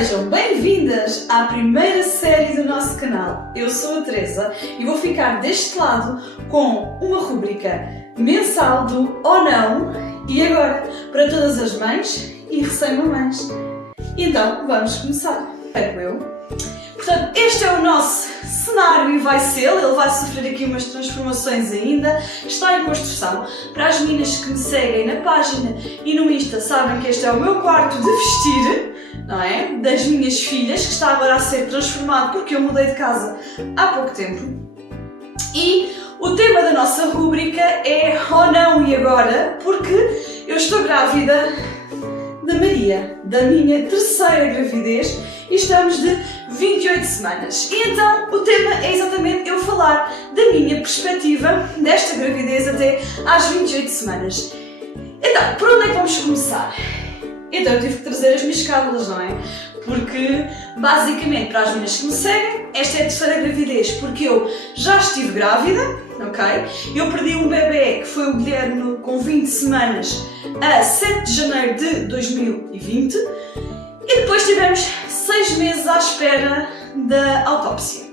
Sejam bem-vindas à primeira série do nosso canal. Eu sou a Teresa e vou ficar deste lado com uma rúbrica mensal do Ou Não e Agora para todas as mães e recém-mamães. Então, vamos começar. Espero eu. Portanto, este é o nosso cenário e vai ser, ele vai sofrer aqui umas transformações ainda, está em construção. Para as meninas que me seguem na página e no Insta sabem que este é o meu quarto de vestir, não é? Das minhas filhas, que está agora a ser transformado porque eu mudei de casa há pouco tempo. E o tema da nossa rúbrica é Ou Não e Agora, porque eu estou grávida da Maria, da minha terceira gravidez, e estamos de 28 semanas. E então o tema é exatamente eu falar da minha perspectiva desta gravidez até às 28 semanas. Então, por onde é que vamos começar? Então eu tive que trazer as minhas cábulas, não é? Porque, basicamente, para as meninas que me seguem, esta é a terceira gravidez, porque eu já estive grávida, ok? Eu perdi um bebê, que foi o Guilherme, com 20 semanas, a 7 de janeiro de 2020, e depois tivemos 6 meses à espera da autópsia.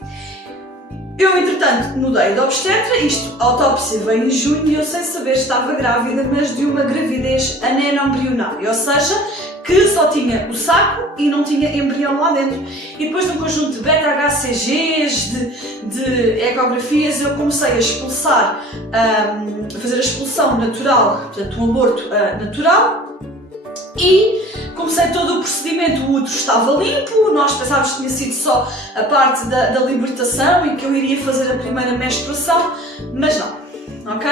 Eu, entretanto, mudei de obstetra, a autópsia veio em junho e eu, sem saber, estava grávida, mas de uma gravidez aneno-embrionária, ou seja, que só tinha o saco e não tinha embrião lá dentro. E depois de um conjunto de beta-HCGs, de ecografias, eu comecei a expulsar, a fazer a expulsão natural, portanto um aborto natural, e comecei todo o procedimento. O útero estava limpo, nós pensávamos que tinha sido só a parte da libertação e que eu iria fazer a primeira menstruação, mas não. Ok?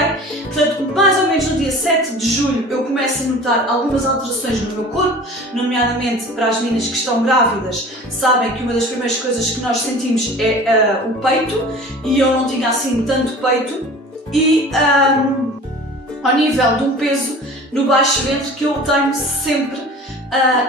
Portanto, mais ou menos no dia 7 de julho eu começo a notar algumas alterações no meu corpo, nomeadamente para as meninas que estão grávidas, sabem que uma das primeiras coisas que nós sentimos é o peito, e eu não tinha assim tanto peito, e ao nível de um peso no baixo ventre que eu tenho sempre,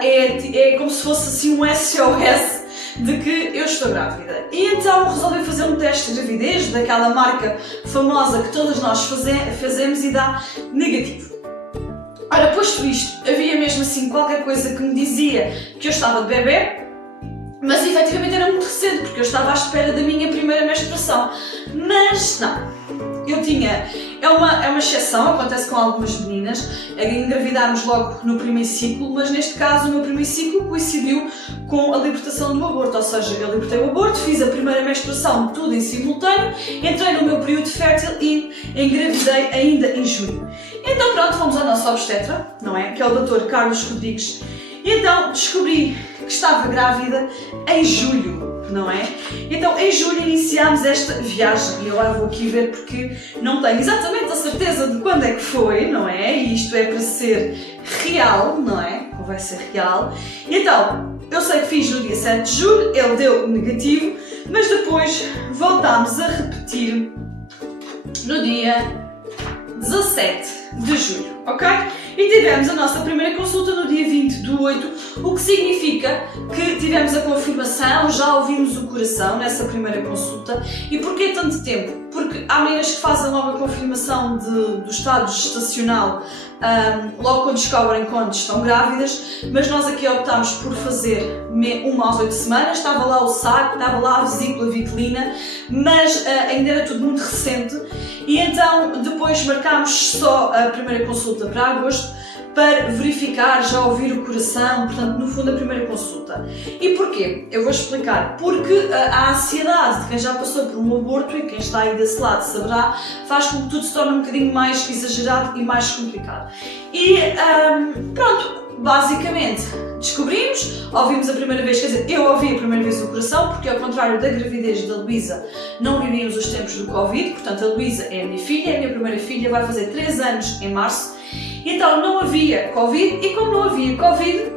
é como se fosse assim um SOS de que eu estou grávida. E então resolvi fazer um teste de gravidez, daquela marca famosa que todas nós fazemos, e dá negativo. Ora, posto isto, havia mesmo assim qualquer coisa que me dizia que eu estava de bebê, mas efetivamente era muito recente, porque eu estava à espera da minha primeira menstruação. Mas não, eu tinha, é uma exceção, acontece com algumas meninas, engravidarmos logo no primeiro ciclo, mas neste caso o meu primeiro ciclo coincidiu com a libertação do aborto, ou seja, eu libertei o aborto, fiz a primeira menstruação, tudo em simultâneo, entrei no meu período fértil e engravidei ainda em junho. Então pronto, fomos ao nosso obstetra, não é? Que é o Dr. Carlos Rodrigues, e então descobri que estava grávida em julho, não é? Então em julho iniciámos esta viagem, e eu agora vou aqui ver porque não tenho exatamente a certeza de quando é que foi, não é? E isto é para ser real, não é? Vai ser real. E então, eu sei que fiz no dia 7 de julho, ele deu negativo, mas depois voltámos a repetir no dia 17 de julho, ok? E tivemos a nossa primeira consulta no dia 20 de 8, o que significa que tivemos a confirmação, já ouvimos o coração nessa primeira consulta. E porquê tanto tempo? Porque há meninas que fazem logo a confirmação do estado gestacional logo quando descobrem quando estão grávidas, mas nós aqui optámos por fazer 1 às 8 semanas, estava lá o saco, estava lá a vesícula vitelina, mas ainda era tudo muito recente, e então depois marcámos só a primeira consulta para agosto, para verificar, já ouvir o coração, portanto, no fundo, a primeira consulta. E porquê? Eu vou explicar. Porque a ansiedade de quem já passou por um aborto, e quem está aí desse lado saberá, faz com que tudo se torne um bocadinho mais exagerado e mais complicado. E pronto, basicamente descobrimos, ouvimos a primeira vez, quer dizer, eu ouvi a primeira vez o coração, porque ao contrário da gravidez da Luísa, não vivíamos os tempos do Covid, portanto a Luísa é a minha filha, é a minha primeira filha, vai fazer 3 anos em março. Então não havia Covid, e como não havia Covid,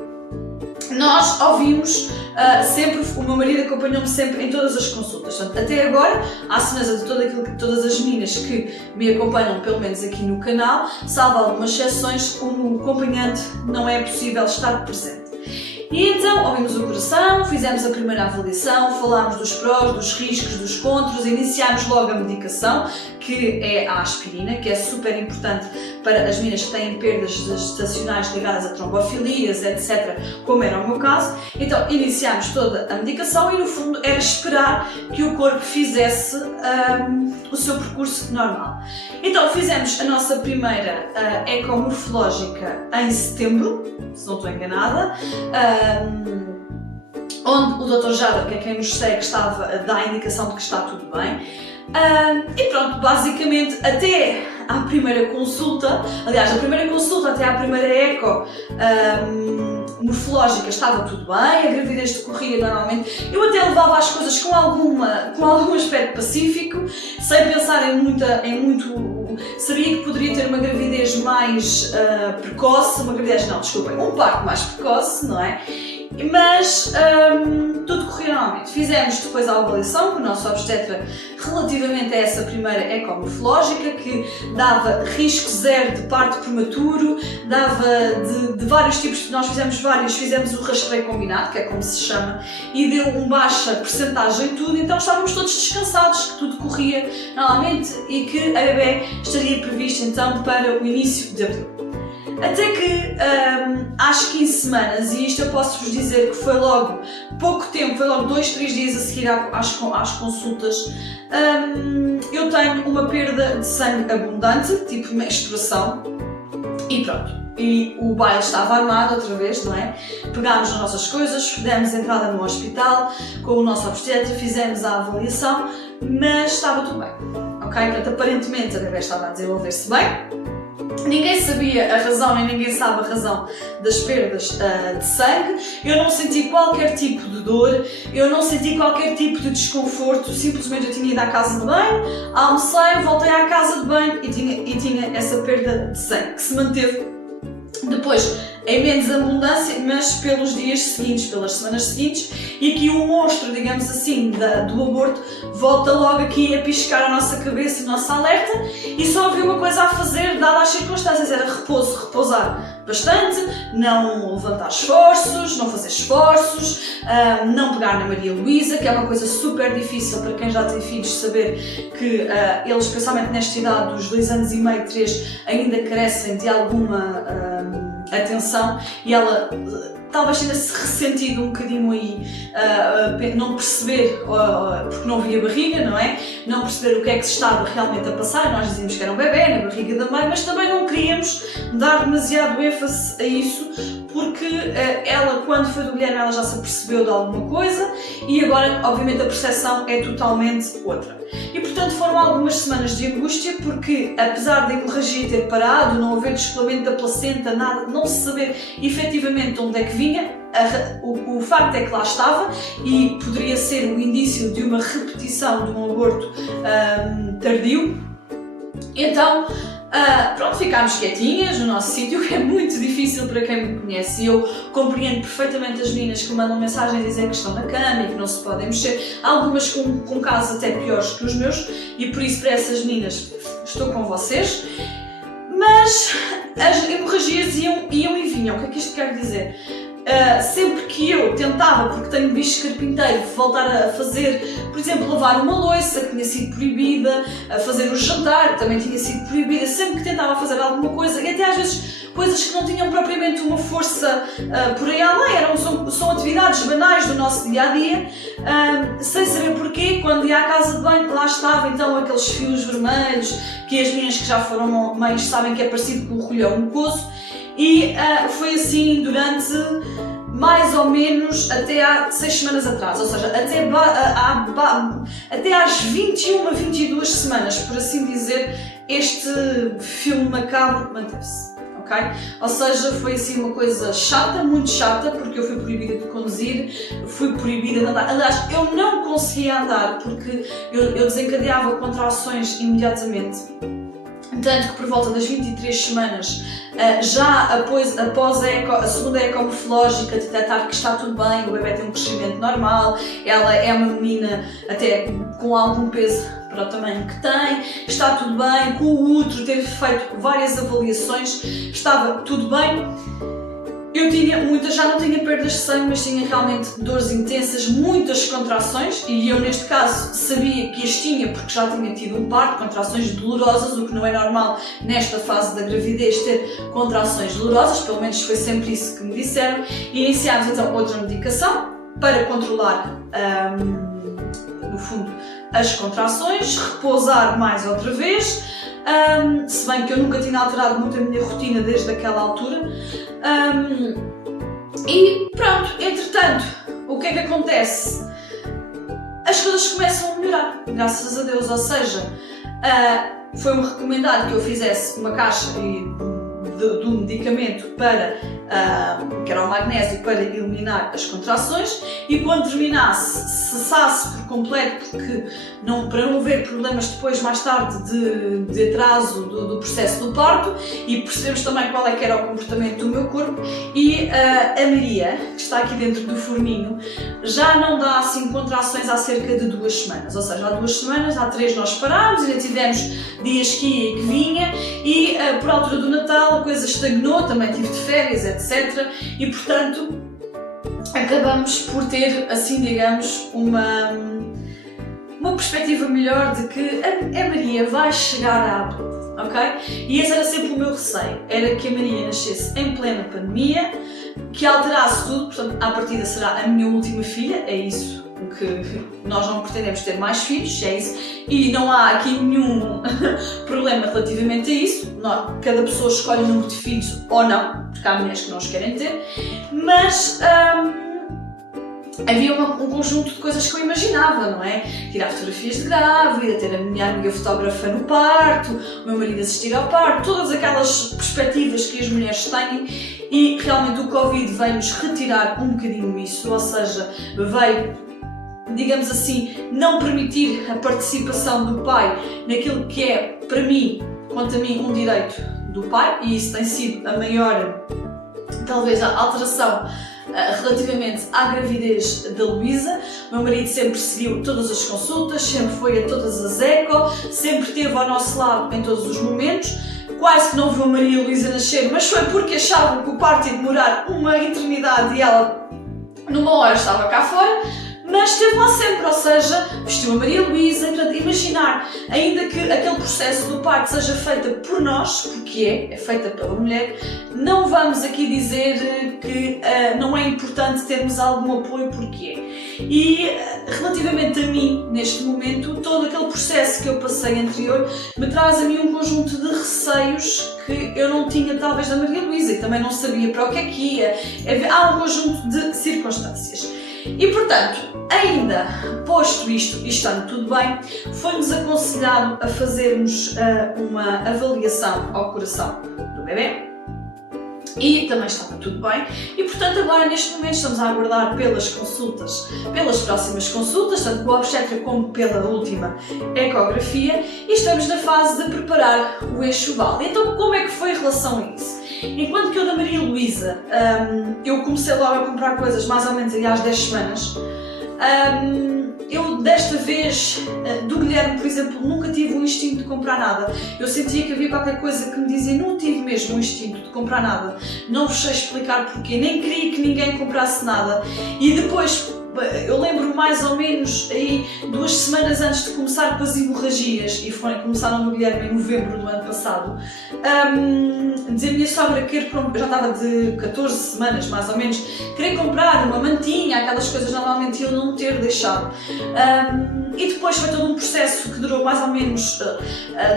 nós ouvimos sempre, o meu marido acompanhou-me sempre em todas as consultas. Portanto, até agora, à semelhança de tudo aquilo que todas as meninas que me acompanham, pelo menos aqui no canal, salvo algumas exceções, como acompanhante não é possível estar presente. E então ouvimos o coração, fizemos a primeira avaliação, falámos dos prós, dos riscos, dos contras, iniciámos logo a medicação, que é a aspirina, que é super importante para as meninas que têm perdas gestacionais ligadas a trombofilias, etc., como era o meu caso. Então iniciámos toda a medicação e no fundo era esperar que o corpo fizesse o seu percurso normal. Então fizemos a nossa primeira ecomorfológica em setembro, se não estou enganada, onde o Dr. Jada, que é quem nos segue, estava a dar a indicação de que está tudo bem. E pronto, basicamente até à primeira consulta, aliás, da primeira consulta até à primeira eco morfológica estava tudo bem, a gravidez decorria normalmente. Eu até levava as coisas com algum aspecto pacífico, sem pensar em muito. Sabia que poderia ter uma gravidez mais precoce, um parto mais precoce, não é? Mas tudo corria normalmente. Fizemos depois a avaliação com o nosso obstetra relativamente a essa primeira ecomorfológica, que dava risco zero de parto prematuro, dava de vários tipos. Nós fizemos o rastreio combinado, que é como se chama, e deu uma baixa percentagem em tudo, então estávamos todos descansados, que tudo corria normalmente e que a bebê estaria prevista então para o início de abril. Até que às 15 semanas, e isto eu posso-vos dizer que foi logo pouco tempo, foi logo 2, 3 dias a seguir às consultas, eu tenho uma perda de sangue abundante, tipo menstruação, e pronto. E o baile estava armado outra vez, não é? Pegámos as nossas coisas, demos entrada no hospital com o nosso obstetra, fizemos a avaliação, mas estava tudo bem, ok? Portanto, aparentemente a bebê estava a desenvolver-se bem. Ninguém sabia a razão, nem ninguém sabe a razão das perdas de sangue. Eu não senti qualquer tipo de dor, eu não senti qualquer tipo de desconforto, simplesmente eu tinha ido à casa de banho, almocei, voltei à casa de banho e tinha essa perda de sangue, que se manteve depois em menos abundância, mas pelos dias seguintes, pelas semanas seguintes, e aqui o monstro, digamos assim, do aborto volta logo aqui a piscar a nossa cabeça, o nosso alerta, e só havia uma coisa a fazer, dadas as circunstâncias, era repousar bastante, não levantar esforços, não fazer esforços, não pegar na Maria Luísa, que é uma coisa super difícil para quem já tem filhos, saber que eles, especialmente nesta idade dos 2 anos e meio, 3, ainda carecem de alguma atenção, e ela talvez tenha-se ressentido um bocadinho aí, não perceber, porque não via barriga, não é? Não perceber o que é que se estava realmente a passar. Nós dizíamos que era um bebê na barriga da mãe, mas também não queríamos dar demasiado ênfase a isso, porque ela, quando foi do Guilherme, ela já se apercebeu de alguma coisa e agora, obviamente, a percepção é totalmente outra. E, portanto, foram algumas semanas de angústia, porque, apesar da hemorragia ter parado, não haver descolamento da placenta, nada, não se saber efetivamente onde é que vinha, o facto é que lá estava e poderia ser o indício de uma repetição de um aborto tardio. Então, pronto, ficámos quietinhas no nosso sítio, que é muito difícil para quem me conhece, e eu compreendo perfeitamente as meninas que mandam mensagens a dizer que estão na cama e que não se podem mexer, algumas com casos até piores que os meus, e por isso para essas meninas estou com vocês. Mas as hemorragias iam e vinham. O que é que isto quer dizer? Sempre que eu tentava, porque tenho bicho carpinteiro, voltar a fazer, por exemplo, lavar uma louça que tinha sido proibida, a fazer o jantar que também tinha sido proibida, sempre que tentava fazer alguma coisa, e até às vezes coisas que não tinham propriamente uma força por aí além, são atividades banais do nosso dia-a-dia, sem saber porquê, quando ia à casa de banho, lá estava então aqueles fios vermelhos, que as meninas que já foram mães sabem que é parecido com o rolhão mucoso, e foi assim durante mais ou menos até há 6 semanas atrás, ou seja, até às 21, 22 semanas, por assim dizer, este filme macabro manteve-se. Okay? Ou seja, foi assim uma coisa chata, muito chata, porque eu fui proibida de conduzir, fui proibida de andar. Aliás, eu não conseguia andar porque eu desencadeava contrações imediatamente. Tanto que por volta das 23 semanas, já após a segunda ecomorfológica, detectar que está tudo bem, o bebê tem um crescimento normal, ela é uma menina até com algum peso para o tamanho que tem, está tudo bem, com o útero ter feito várias avaliações, estava tudo bem. já não tinha perdas de sangue, mas tinha realmente dores intensas, muitas contrações, e eu neste caso sabia que as tinha porque já tinha tido um parto, contrações dolorosas, o que não é normal nesta fase da gravidez ter contrações dolorosas, pelo menos foi sempre isso que me disseram. Iniciámos então outra medicação para controlar, no fundo, as contrações, repousar mais outra vez, se bem que eu nunca tinha alterado muito a minha rotina desde aquela altura. E pronto, entretanto, o que é que acontece? As coisas começam a melhorar, graças a Deus, ou seja, foi-me recomendado que eu fizesse uma caixa do medicamento para, que era o magnésio, para eliminar as contrações, e quando terminasse, cessasse por completo, para não haver problemas depois, mais tarde, de atraso do processo do parto, e percebemos também qual é que era o comportamento do meu corpo. E a Maria, que está aqui dentro do forninho, já não dá assim contrações há cerca de 2 semanas, ou seja, há 2 semanas, há 3 nós parámos, ainda tivemos dias que ia e que vinha, e por altura do Natal a coisa estagnou, também tive de férias, etc. E portanto acabamos por ter, assim digamos, uma perspectiva melhor de que a Maria vai chegar à abril, ok? E esse era sempre o meu receio, era que a Maria nascesse em plena pandemia, que alterasse tudo, portanto à partida será a minha última filha, é isso que nós não pretendemos ter mais filhos, é isso, e não há aqui nenhum problema relativamente a isso. Cada pessoa escolhe o número de filhos ou não, porque há mulheres que não os querem ter, mas havia um conjunto de coisas que eu imaginava, não é? Tirar fotografias de grávida, ter a minha amiga fotógrafa no parto, o meu marido assistir ao parto, todas aquelas perspectivas que as mulheres têm, e realmente o Covid veio-nos retirar um bocadinho isso, ou seja, veio, digamos assim, não permitir a participação do pai naquilo que é, para mim, quanto a mim, um direito do pai, e isso tem sido a maior, talvez, a alteração relativamente à gravidez da Luísa. O meu marido sempre seguiu todas as consultas, sempre foi a todas as eco, sempre esteve ao nosso lado em todos os momentos. Quase que não viu a Maria Luísa nascer, mas foi porque achavam que o parto ia demorar uma eternidade e ela, numa hora, estava cá fora. Mas esteve lá sempre, ou seja, vestiu a Maria Luísa. Portanto, imaginar, ainda que aquele processo do parto seja feito por nós, porque é feita pela mulher, não vamos aqui dizer que não é importante termos algum apoio, porque é. E relativamente a mim, neste momento, todo aquele processo que eu passei anterior me traz a mim um conjunto de receios que eu não tinha talvez da Maria Luísa, e também não sabia para o que é que ia. Há um conjunto de circunstâncias. E portanto, ainda posto isto e estando tudo bem, foi-nos aconselhado a fazermos uma avaliação ao coração do bebê, e também estava tudo bem, e portanto agora neste momento estamos a aguardar pelas próximas consultas, tanto pela obstetra como pela última ecografia, e estamos na fase de preparar o enxoval. Então como é que foi em relação a isso? Enquanto que eu da Maria Luísa, eu comecei logo a comprar coisas mais ou menos aí às 10 semanas, eu desta vez, do Guilherme, por exemplo, nunca tive um instinto de comprar nada. Eu sentia que havia qualquer coisa que me dizia, não tive mesmo um instinto de comprar nada. Não vos sei explicar porquê, nem queria que ninguém comprasse nada. E depois, eu lembro mais ou menos aí 2 semanas antes de começar com as hemorragias, e começaram no Guilherme em novembro do ano passado, dizer a minha sogra que eu já estava de 14 semanas mais ou menos, querer comprar uma mantinha, aquelas coisas normalmente eu não ter deixado. E depois foi todo um processo que durou mais ou menos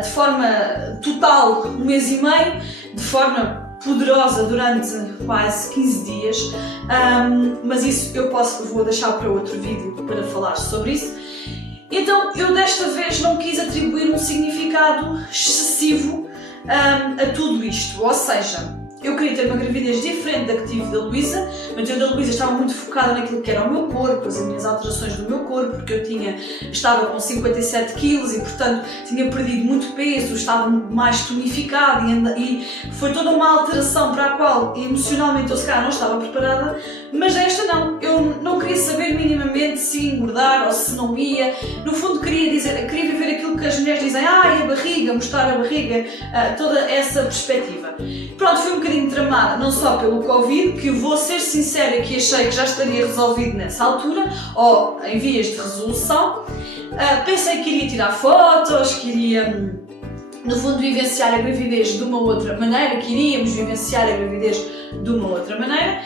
de forma total 1 mês e meio, de forma poderosa durante quase 15 dias, mas isso vou deixar para outro vídeo para falar sobre isso. Então eu desta vez não quis atribuir um significado excessivo a tudo isto, ou seja, eu queria ter uma gravidez diferente da que tive da Luísa, mas eu da Luísa estava muito focada naquilo que era o meu corpo, as minhas alterações do meu corpo, porque eu estava com 57 kg e portanto tinha perdido muito peso, estava mais tonificada e foi toda uma alteração para a qual emocionalmente eu se calhar não estava preparada, mas esta não, eu não queria saber minimamente se ia engordar ou se não ia, no fundo queria viver aquilo que as mulheres dizem, a barriga, mostrar a barriga, toda essa perspectiva. Pronto, foi um bocadinho bocadinho tramada, não só pelo Covid, que vou ser sincera que achei que já estaria resolvido nessa altura, ou em vias de resolução. Pensei que iria tirar fotos, que iria, no fundo, vivenciar a gravidez de uma outra maneira, que iríamos vivenciar a gravidez de uma outra maneira.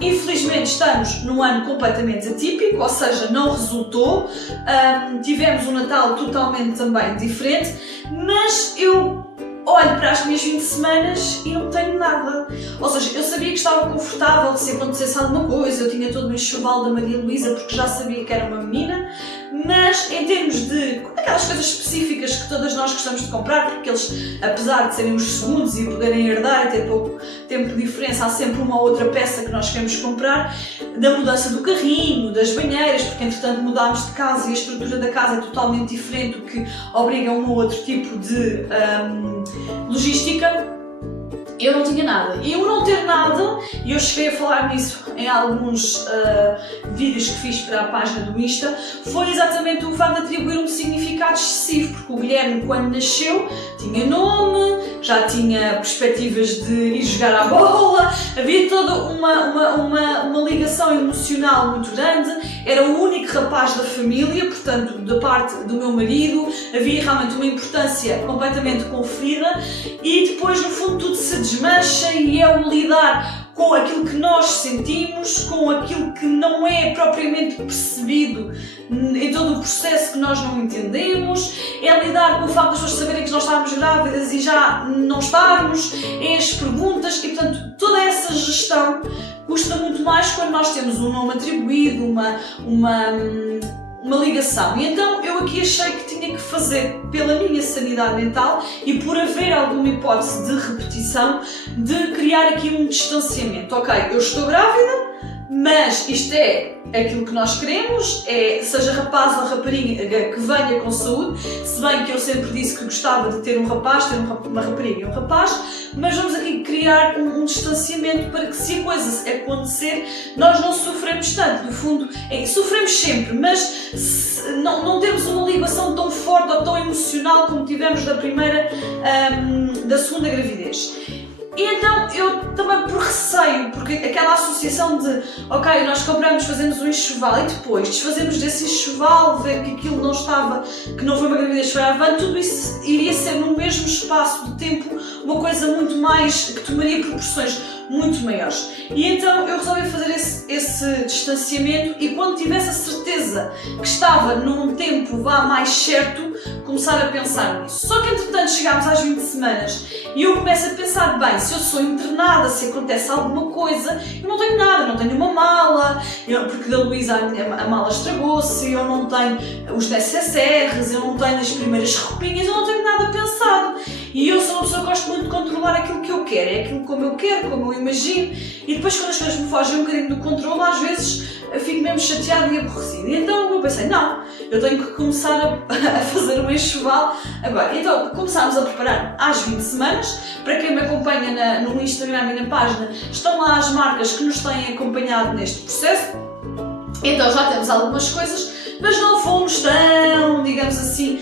Infelizmente estamos num ano completamente atípico, ou seja, não resultou. Tivemos um Natal totalmente também diferente, mas eu olho para as minhas 20 semanas e não tenho nada. Ou seja, eu sabia que estava confortável se acontecesse alguma coisa, eu tinha todo o enxoval da Maria Luísa porque já sabia que era uma menina, mas em termos de aquelas coisas específicas que todas nós gostamos de comprar, porque eles, apesar de serem os segundos e poderem herdar e ter pouco tempo de diferença, há sempre uma ou outra peça que nós queremos comprar, da mudança do carrinho, das banheiras, porque entretanto mudámos de casa e a estrutura da casa é totalmente diferente, o que obriga a um ou outro tipo de logística. Eu não tinha nada. E eu não ter nada, e eu cheguei a falar nisso em alguns vídeos que fiz para a página do Insta, foi exatamente o facto de atribuir um significado excessivo, porque o Guilherme, quando nasceu, tinha nome, já tinha perspectivas de ir jogar à bola, havia toda uma ligação emocional muito grande, era o único rapaz da família, portanto, da parte do meu marido, havia realmente uma importância completamente conferida, e depois, no fundo, tudo se desmancha e é o lidar com aquilo que nós sentimos, com aquilo que não é propriamente percebido em todo o processo que nós não entendemos, é lidar com o facto das pessoas saberem que nós estávamos grávidas e já não estarmos, é as perguntas e, portanto, toda essa gestão custa muito mais quando nós temos um nome atribuído, uma ligação. E então eu aqui achei que tinha que fazer, pela minha sanidade mental e por haver alguma hipótese de repetição, de criar aqui um distanciamento. Ok, eu estou grávida, mas isto é aquilo que nós queremos, seja rapaz ou rapariga que venha com saúde, se bem que eu sempre disse que gostava de ter um rapaz, ter uma rapariga e um rapaz, mas vamos aqui criar um distanciamento para que, se a coisa acontecer, nós não sofremos tanto. No fundo, sofremos sempre, mas não temos uma ligação tão forte ou tão emocional como tivemos da segunda gravidez. E então eu também, por receio, porque aquela associação de ok, nós compramos, fazemos um enxoval e depois desfazemos desse enxoval, ver que aquilo não estava, que não foi uma gravidez, foi avante, tudo isso iria ser no mesmo espaço de tempo uma coisa muito mais, que tomaria proporções muito maiores. E então eu resolvi fazer esse distanciamento e quando tivesse a certeza que estava num tempo mais certo, começar a pensar nisso. Só que entretanto chegámos às 20 semanas e eu começo a pensar, bem, se eu sou internada, se acontece alguma coisa, eu não tenho nada, não tenho uma mala, porque da Luísa a mala estragou-se, eu não tenho os necessaires, eu não tenho as primeiras roupinhas, eu não tenho nada pensado. E eu sou uma pessoa que gosto muito de controlar aquilo que eu quero, é aquilo como eu quero, como eu imagino, e depois quando as coisas me fogem um bocadinho do controle, às vezes eu fico mesmo chateada e aborrecida. E então eu pensei, não, eu tenho que começar a fazer um enxoval agora. Então começámos a preparar às 20 semanas, para quem me acompanha no Instagram e na página, estão lá as marcas que nos têm acompanhado neste processo, então já temos algumas coisas, mas não fomos tão, digamos assim,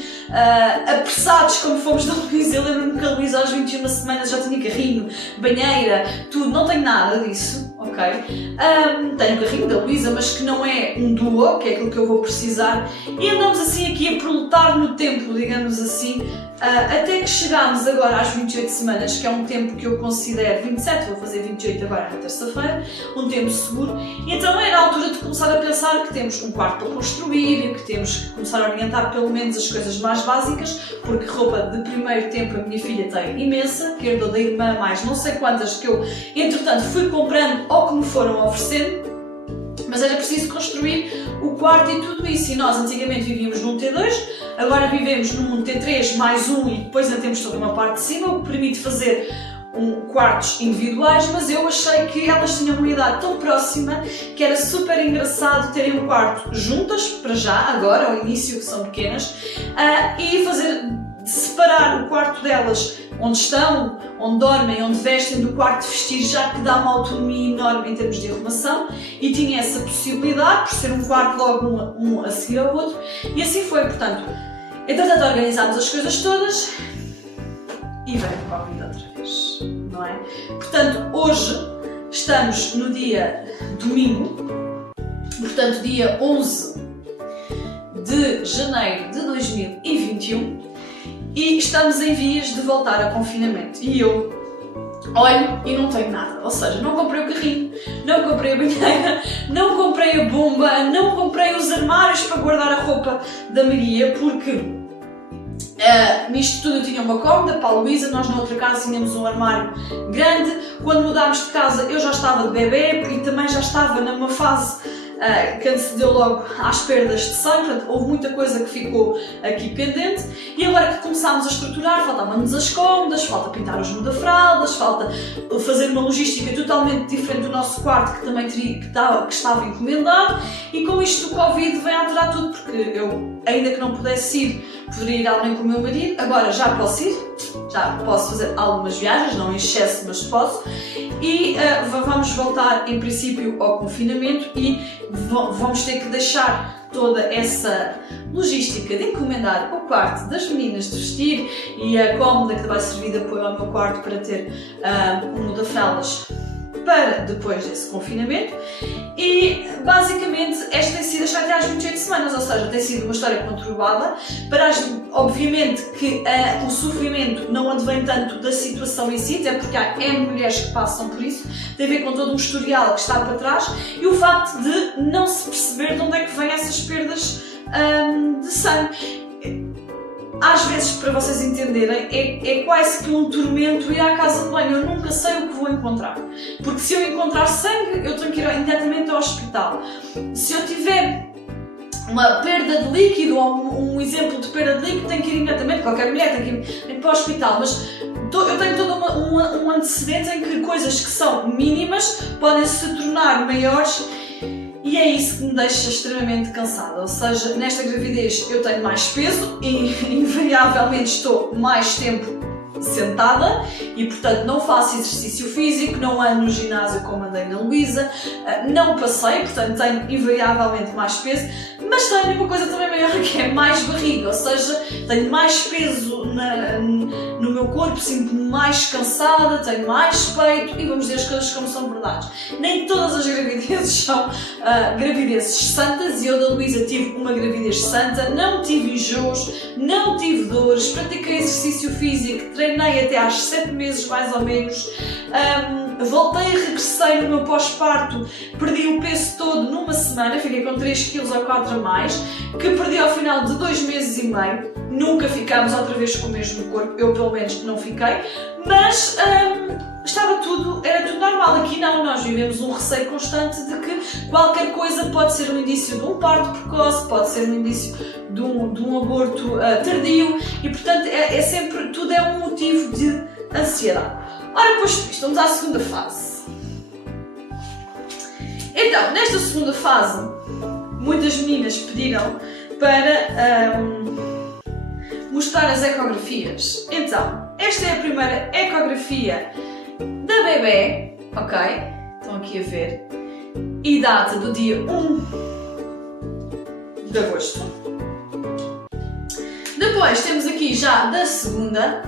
apressados como fomos da Luísa. Eu lembro-me que a Luísa às 21 semanas já tinha carrinho, banheira, tudo, não tenho nada disso, ok? Tenho o carrinho da Luísa, mas que não é um duo, que é aquilo que eu vou precisar, e andamos assim aqui a prolutar no tempo, digamos assim, até que chegámos agora às 28 semanas, que é um tempo que eu considero, 27, vou fazer 28 agora na terça-feira, um tempo seguro, e então é na altura de começar a pensar que temos um quarto para construir, que temos que começar a orientar pelo menos as coisas mais básicas, porque roupa de primeiro tempo a minha filha tem imensa, que herdou da irmã mais não sei quantas que eu, entretanto, fui comprando ou que me foram oferecendo, mas era preciso construir o quarto e tudo isso. E nós antigamente vivíamos num T2, agora vivemos num T3 mais um e depois ainda temos toda uma parte de cima, o que permite fazer quartos individuais, mas eu achei que elas tinham uma idade tão próxima que era super engraçado terem um quarto juntas, para já, agora, ao início, que são pequenas, e separar o quarto delas, onde estão, onde dormem, onde vestem, do quarto de vestir, já que dá uma autonomia enorme em termos de arrumação, e tinha essa possibilidade, por ser um quarto logo um a seguir ao outro, e assim foi. Portanto, entretanto organizámos as coisas todas e veio o Covid outra vez, não não é? Portanto, hoje estamos no dia domingo, portanto, dia 11 de janeiro de 2021 e estamos em vias de voltar a confinamento. E eu olho e não tenho nada, ou seja, não comprei o carrinho, não comprei a banheira, não comprei a bomba, não comprei os armários para guardar a roupa da Maria, porque nisto tudo eu tinha uma cômoda para a Luísa, nós na outra casa tínhamos um armário grande. Quando mudámos de casa eu já estava de bebê e também já estava numa fase que antecedeu logo às perdas de sangue, portanto houve muita coisa que ficou aqui pendente e agora que começámos a estruturar, faltavam-nos as cômodas, falta pintar os muda-fraldas, falta fazer uma logística totalmente diferente do nosso quarto que também que estava encomendado, e com isto do Covid vem alterar tudo, porque eu, ainda que não pudesse ir, poderia ir além com o meu marido, agora já posso ir, já posso fazer algumas viagens, não em excesso, mas posso, e vamos voltar em princípio ao confinamento e vamos ter que deixar toda essa logística de encomendar o quarto das meninas de vestir e a cômoda que vai servir de apoio ao meu quarto para ter um muda-fraldas para depois desse confinamento. E basicamente esta tem sido a estratégia de 28 semanas, ou seja, tem sido uma história conturbada. Obviamente que o sofrimento não advém tanto da situação em si, até porque há mulheres que passam por isso, tem a ver com todo um historial que está para trás e o facto de não se perceber de onde é que vêm essas perdas de sangue. Às vezes, para vocês entenderem, é quase que um tormento ir à casa de banho. Eu nunca sei o que vou encontrar. Porque se eu encontrar sangue, eu tenho que ir imediatamente ao hospital. Se eu tiver uma perda de líquido, ou um exemplo de perda de líquido, tenho que ir imediatamente, qualquer mulher tem que ir para o hospital. Mas eu tenho todo um antecedente em que coisas que são mínimas podem se tornar maiores. E é isso que me deixa extremamente cansada, ou seja, nesta gravidez eu tenho mais peso e invariavelmente estou mais tempo sentada e portanto não faço exercício físico, não ando no ginásio como andei na Luísa, não passei, portanto tenho invariavelmente mais peso, mas tenho uma coisa também maior que é mais barriga, ou seja, tenho mais peso no meu corpo, sinto-me mais cansada, tenho mais peito e vamos dizer as coisas como são verdades. Nem todas as gravidezes são gravidezes santas e eu da Luísa tive uma gravidez santa, não tive enjoos, não tive dores, pratiquei exercício físico, treinei até às 7 meses mais ou menos, voltei e regressei no meu pós-parto, perdi o peso todo numa semana, fiquei com 3 kg ou 4 a mais, que perdi ao final de 2 meses e meio, nunca ficámos outra vez com o mesmo corpo, eu pelo menos não fiquei, mas era tudo normal. Aqui não, nós vivemos um receio constante de que qualquer coisa pode ser um indício de um parto precoce, pode ser um indício de um aborto tardio e portanto tudo é um motivo de ansiedade. Ora, posto isto, vamos à segunda fase. Então, nesta segunda fase, muitas meninas pediram para mostrar as ecografias. Então, esta é a primeira ecografia da bebê, ok? Estão aqui a ver. E data do dia 1 de agosto. Depois temos aqui já da segunda.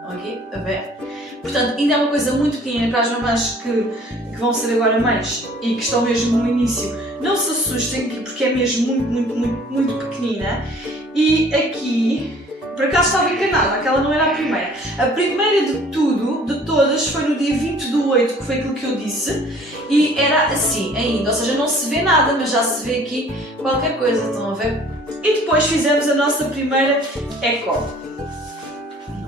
Estão aqui a ver. Portanto, ainda é uma coisa muito pequena para as mamães que vão ser agora mães e que estão mesmo no início. Não se assustem, porque é mesmo muito pequenina. E aqui, por acaso estava enganada, aquela não era a primeira. A primeira de tudo, de todas, foi no dia 20/8, que foi aquilo que eu disse. E era assim ainda, ou seja, não se vê nada, mas já se vê aqui qualquer coisa, estão a ver? E depois fizemos a nossa primeira eco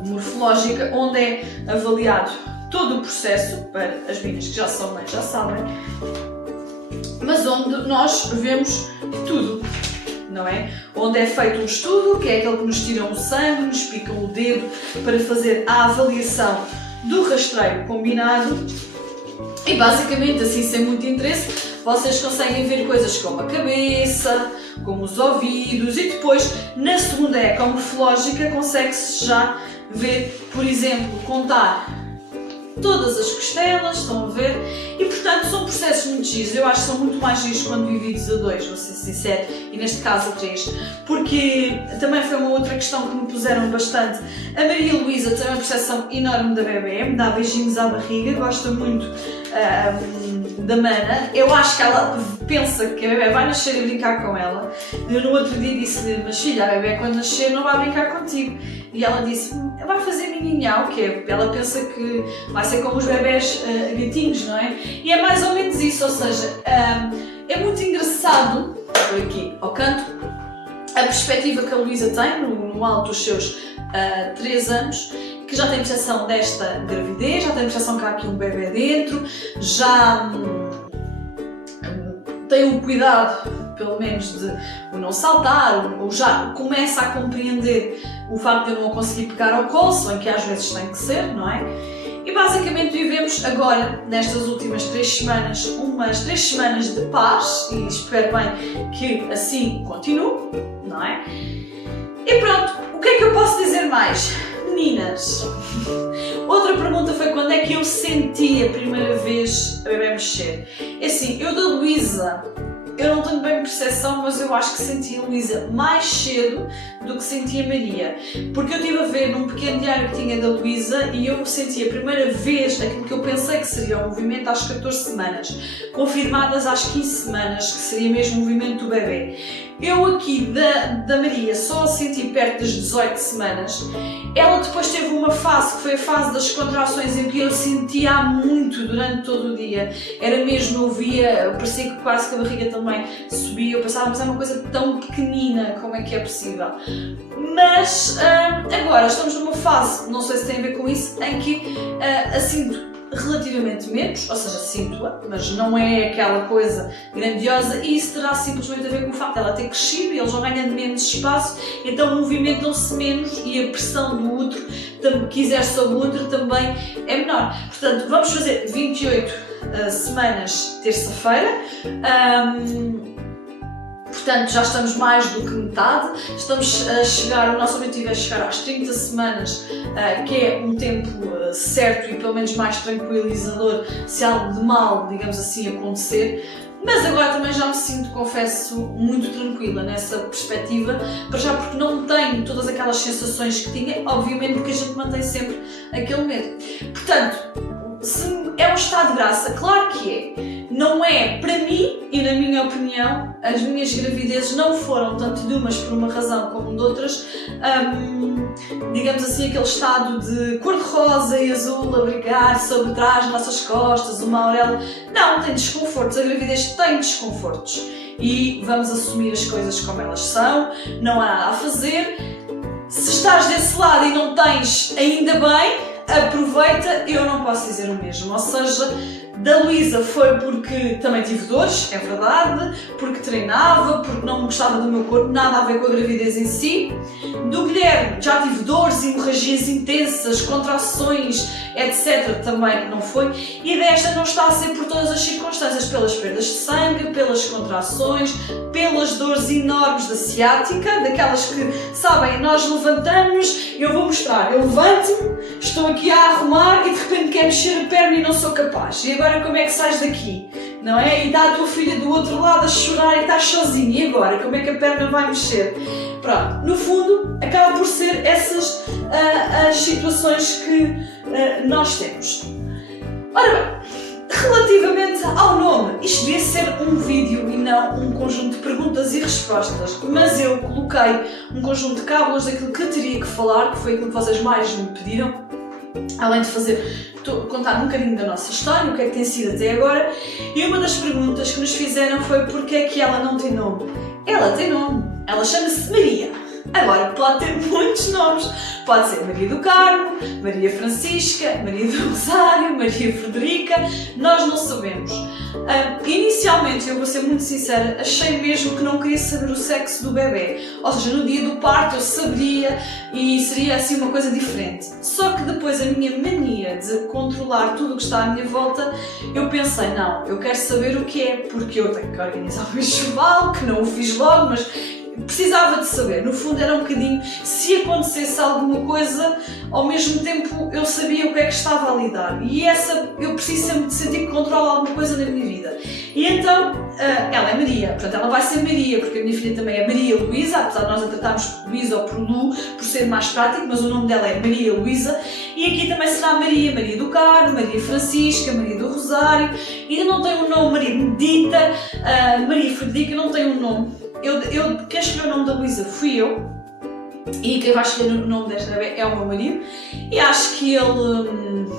morfológica, onde é avaliado todo o processo, para as meninas que já são mães já sabem, mas onde nós vemos tudo, não é? Onde é feito um estudo, que é aquele que nos tiram o sangue, nos picam o dedo para fazer a avaliação do rastreio combinado e basicamente, assim sem muito interesse, vocês conseguem ver coisas como a cabeça, como os ouvidos e depois na segunda eco morfológica consegue-se já ver, por exemplo, contar todas as costelas, estão a ver? E portanto portanto, são processos muito giros. Eu acho que são muito mais giros quando vividos a dois, vou ser sincera, e neste caso a três, porque também foi uma outra questão que me puseram bastante. A Maria Luísa tem uma percepção enorme da bebê, me dá beijinhos à barriga, gosta muito da Mana. Eu acho que ela pensa que a bebê vai nascer e brincar com ela. Eu no outro dia disse-lhe, mas filha, a bebê quando nascer não vai brincar contigo. E ela disse, vai fazer mininhau, o quê? Ela pensa que vai ser como os bebés gatinhos, não é? E é mais ou menos isso, ou seja, é muito engraçado, por aqui ao canto, a perspectiva que a Luísa tem no alto dos seus 3 anos, que já tem percepção desta gravidez, já tem percepção que há aqui um bebê dentro, já tem o cuidado, pelo menos, de o não saltar, ou já começa a compreender o facto de eu não a conseguir pegar ao colo, se bem que às vezes tem que ser, não é? E basicamente vivemos agora, nestas últimas 3 semanas, umas 3 semanas de paz, e espero bem que assim continue, não é? E pronto, o que é que eu posso dizer mais? Meninas, outra pergunta foi quando é que eu senti a primeira vez a bebê mexer. É assim, eu da Luísa, eu não tenho bem percepção, mas eu acho que senti a Luísa mais cedo do que senti a Maria. Porque eu estive a ver num pequeno diário que tinha da Luísa e eu senti a primeira vez aquilo que eu pensei que seria o movimento às 14 semanas, confirmadas às 15 semanas, que seria mesmo o movimento do bebê. Eu aqui da Maria só a senti perto das 18 semanas. Ela depois teve uma fase, que foi a fase das contrações, em que eu sentia muito durante todo o dia. Era mesmo, eu via, parecia que quase que a barriga também subia. Eu pensava, mas é uma coisa tão pequenina, como é que é possível? Mas agora estamos numa fase, não sei se tem a ver com isso, em que a sinto relativamente menos, ou seja, sinto-a, mas não é aquela coisa grandiosa, e isso terá simplesmente a ver com o facto de ela ter crescido e eles vão ganhando menos espaço, então movimentam-se menos e a pressão do útero que exerce sobre o útero também é menor. Portanto, vamos fazer 28 semanas terça-feira. Portanto, já estamos mais do que metade, estamos a chegar, o nosso objetivo é chegar às 30 semanas, que é um tempo certo e pelo menos mais tranquilizador se algo de mal, digamos assim, acontecer. Mas agora também já me sinto, confesso, muito tranquila nessa perspectiva, para já porque não tenho todas aquelas sensações que tinha, obviamente porque a gente mantém sempre aquele medo. Portanto, se é um estado de graça, claro que é. Não é, para mim, e na minha opinião, as minhas gravidezes não foram tanto de umas por uma razão como de outras, digamos assim, aquele estado de cor-de-rosa e azul a brilhar sobre trás, nas nossas costas, uma auréola. Não, tem desconfortos, a gravidez tem desconfortos. E vamos assumir as coisas como elas são, não há nada a fazer. Se estás desse lado e não tens, ainda bem, aproveita, eu não posso dizer o mesmo, ou seja, da Luísa foi porque também tive dores, é verdade, porque treinava, porque não gostava do meu corpo, nada a ver com a gravidez em si. Do Guilherme já tive dores, hemorragias intensas, contrações, etc, também não foi, e desta não está a ser por todas as circunstâncias, pelas perdas de sangue, pelas contrações, pelas dores enormes da ciática, daquelas que, sabem, nós levantamos, eu vou mostrar, eu levanto-me, estou aqui a arrumar e de repente quero mexer a perna e não sou capaz. E agora como é que sais daqui? Não é? E está a tua filha do outro lado a chorar e estás sozinha. E agora? Como é que a perna vai mexer? Pronto, no fundo, acaba por ser essas as situações que nós temos. Ora bem, relativamente ao nome, isto devia ser um vídeo e não um conjunto de perguntas e respostas, mas eu coloquei um conjunto de cábulas daquilo que teria que falar, que foi aquilo que vocês mais me pediram, além de contar um bocadinho da nossa história, o que é que tem sido até agora, e uma das perguntas que nos fizeram foi porque é que ela não tem nome. Ela tem nome, ela chama-se Maria. Agora, pode ter muitos nomes, pode ser Maria do Carmo, Maria Francisca, Maria do Rosário, Maria Frederica, nós não sabemos. Inicialmente, eu vou ser muito sincera, achei mesmo que não queria saber o sexo do bebê, ou seja, no dia do parto eu saberia e seria assim uma coisa diferente. Só que depois a minha mania de controlar tudo o que está à minha volta, eu pensei, não, eu quero saber o que é, porque eu tenho que organizar o enxoval, que não o fiz logo, mas precisava de saber. No fundo era um bocadinho, se acontecesse alguma coisa, ao mesmo tempo eu sabia o que é que estava a lidar. E eu preciso sempre de sentir que controlo alguma coisa na minha vida. E então, ela é Maria, portanto ela vai ser Maria, porque a minha filha também é Maria Luísa, apesar de nós a tratarmos por Luísa ou por Lu, por ser mais prático, mas o nome dela é Maria Luísa. E aqui também será Maria, Maria do Carmo, Maria Francisca, Maria do Rosário. Ainda não tem um nome, Maria Benedita, Maria Frederica, não tem um nome. Quem escolheu o nome da Luísa fui eu, e quem vai escolher o nome desta bebê é o meu marido, e acho que ele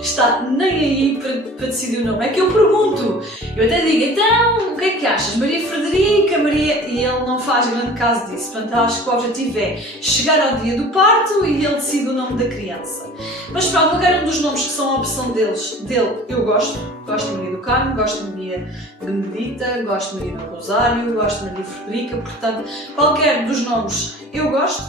está nem aí para decidir o nome. É que eu pergunto, eu até digo, então, o que é que achas? Maria Frederica, Maria... E ele não faz grande caso disso, portanto acho que o objetivo é chegar ao dia do parto e ele decide o nome da criança. Mas pronto, qualquer um dos nomes que são a opção dele, eu gosto. Gosto de Maria do Carmo, gosto de Maria Benedita, gosto de Maria do Rosário, gosto de Maria Frederica, portanto, qualquer dos nomes eu gosto.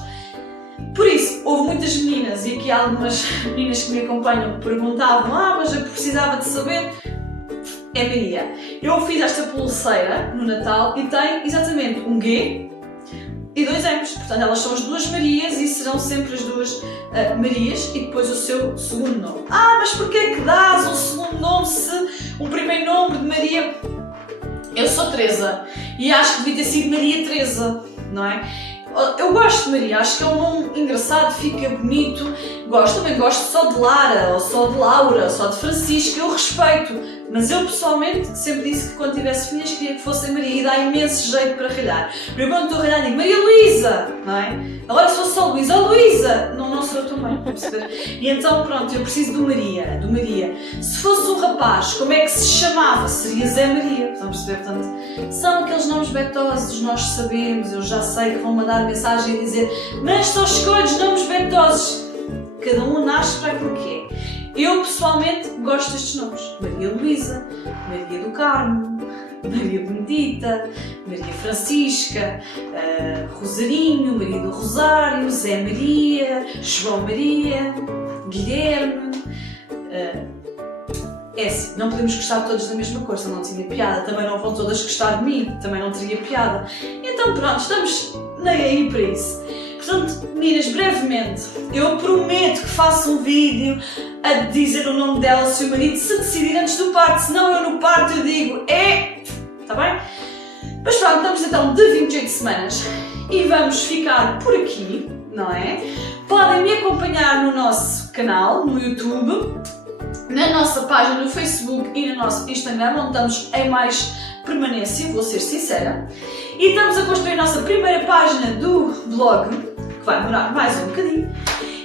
Por isso, houve muitas meninas, e aqui algumas meninas que me acompanham me perguntavam, mas eu precisava de saber, é Maria. Eu fiz esta pulseira no Natal e tem exatamente um G e 2 M's, portanto elas são as duas Marias e serão sempre as duas Marias e depois o seu segundo nome. Mas porquê é que dás um segundo nome se o primeiro nome de Maria... Eu sou Teresa e acho que devia ter sido Maria Teresa, não é? Eu gosto de Maria, acho que é um nome engraçado, fica bonito. Também gosto só de Lara, ou só de Laura, ou só de Francisca, eu respeito. Mas eu pessoalmente sempre disse que quando tivesse filhas queria que fossem Maria e dá imenso jeito para ralhar. Eu quando estou a ralhar digo Maria Luísa, não é? Agora se fosse só Luísa, Luísa! Não sou eu também, para perceber? E então pronto, eu preciso do Maria. Se fosse um rapaz, como é que se chamava? Seria Zé Maria, estão a perceber? Portanto, são aqueles nomes betosos, nós sabemos, eu já sei que vão mandar mensagem a dizer mas só escolhes nomes betosos. Cada um nasce para aquilo que é. Eu pessoalmente gosto destes nomes. Maria Luísa, Maria do Carmo, Maria Benedita, Maria Francisca, Rosarinho, Maria do Rosário, Zé Maria, João Maria, Guilherme. É assim, não podemos gostar todos da mesma cor, senão não tinha piada. Também não vão todas gostar de mim, também não teria piada. Então pronto, estamos nem aí para isso. Portanto, meninas, brevemente, eu prometo que faço um vídeo a dizer o nome dela se o marido se decidir antes do parto, senão eu no parto eu digo está bem? Mas pronto, estamos então de 28 semanas e vamos ficar por aqui, não é? Podem me acompanhar no nosso canal, no YouTube, na nossa página no Facebook e no nosso Instagram, onde estamos em mais permanência, vou ser sincera. E estamos a construir a nossa primeira página do blog, que vai demorar mais um bocadinho.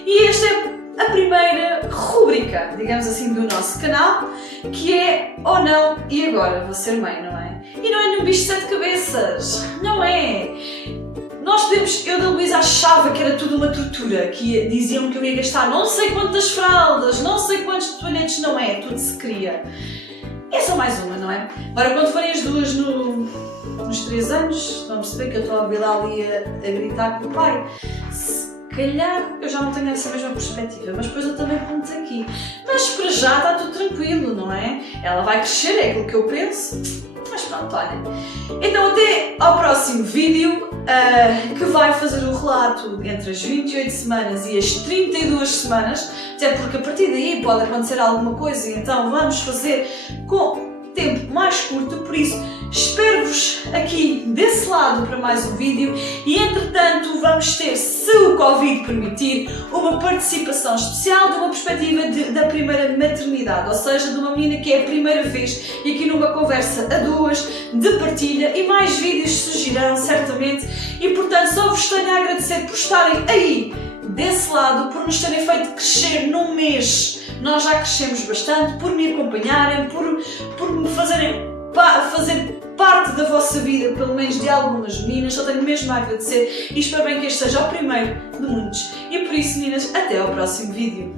E esta é a primeira rúbrica, digamos assim, do nosso canal, que é ou não, e agora vou ser mãe, não é? E não é nenhum bicho de 7 cabeças, não é? Eu da Luísa achava que era tudo uma tortura, que diziam que eu ia gastar não sei quantas fraldas, não sei quantos toalhetes, não é, tudo se cria. É só mais uma, não é? Agora quando forem as duas nos 3 anos, estão a perceber que eu estou a ver ali a gritar com o pai. Se calhar eu já não tenho essa mesma perspectiva, mas depois eu também ponto aqui. Mas para já está tudo tranquilo, não é? Ela vai crescer, é aquilo que eu penso. Mas pronto, olhem. Então até ao próximo vídeo, que vai fazer o relato entre as 28 semanas e as 32 semanas, até porque a partir daí pode acontecer alguma coisa e então vamos fazer com tempo mais curto, por isso espero-vos aqui desse lado para mais um vídeo e entretanto vamos ter, se o Covid permitir, uma participação especial de uma perspectiva da primeira maternidade, ou seja, de uma menina que é a primeira vez e aqui numa conversa a duas, de partilha e mais vídeos surgirão certamente e portanto só vos tenho a agradecer por estarem aí desse lado, por nos terem feito crescer num mês. Nós já crescemos bastante, por me acompanharem, por me fazerem fazer parte da vossa vida, pelo menos de algumas meninas. Só tenho mesmo a agradecer e espero bem que este seja o primeiro de muitos. E por isso, meninas, até ao próximo vídeo.